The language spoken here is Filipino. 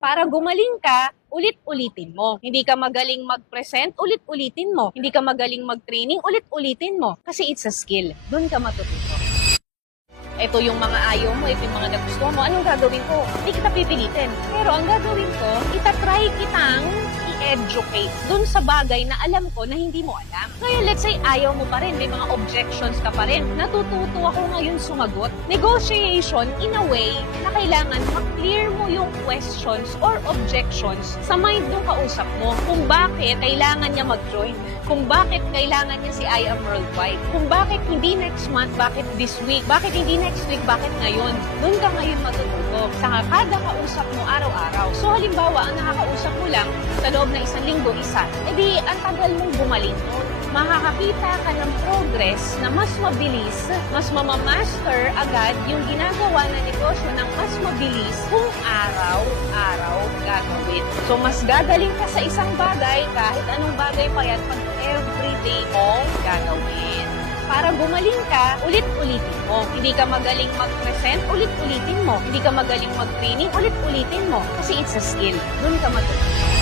Para gumaling ka, ulit-ulitin mo. Hindi ka magaling mag-present, ulit-ulitin mo. Hindi ka magaling mag-training, ulit-ulitin mo. Kasi it's a skill. Doon ka matututo. Ito yung mga ayaw mo, ito yung mga nagustuhan mo. Anong gagawin ko? Hindi kita pipilitin. Pero ang gagawin ko, itatry kitang i-educate dun sa bagay na alam ko na hindi mo alam. Ngayon, let's say ayaw mo pa rin, may mga objections ka pa rin. Natututo ako ngayon sumagot. Negotiation, in a way, na kailangan ma-clear mo yung questions or objections sa mind ng kausap mo. Kung bakit kailangan niya mag-join. Kung bakit kailangan niya si I Am Worldwide. Kung bakit hindi next month, bakit this week. Bakit hindi next week, bakit ngayon. Doon ka ngayon matututo. Sa kada kausap mo araw-araw. So halimbawa, ang nakakausap mo lang sa loob na isang linggo, isa. E di, ang tagal mong gumaling doon. Makakakita ka ng progress na mas mabilis, mas mamamaster agad yung ginagawa na negosyo ng mas mabilis kung araw-araw gagawin. So, mas gagaling ka sa isang bagay, kahit anong bagay pa yan, pag everyday mong gagawin. Para gumaling ka, ulit-ulitin mo. Hindi ka magaling mag-present, ulit-ulitin mo. Hindi ka magaling mag-training, ulit-ulitin mo. Kasi it's a skill. Doon ka matututo.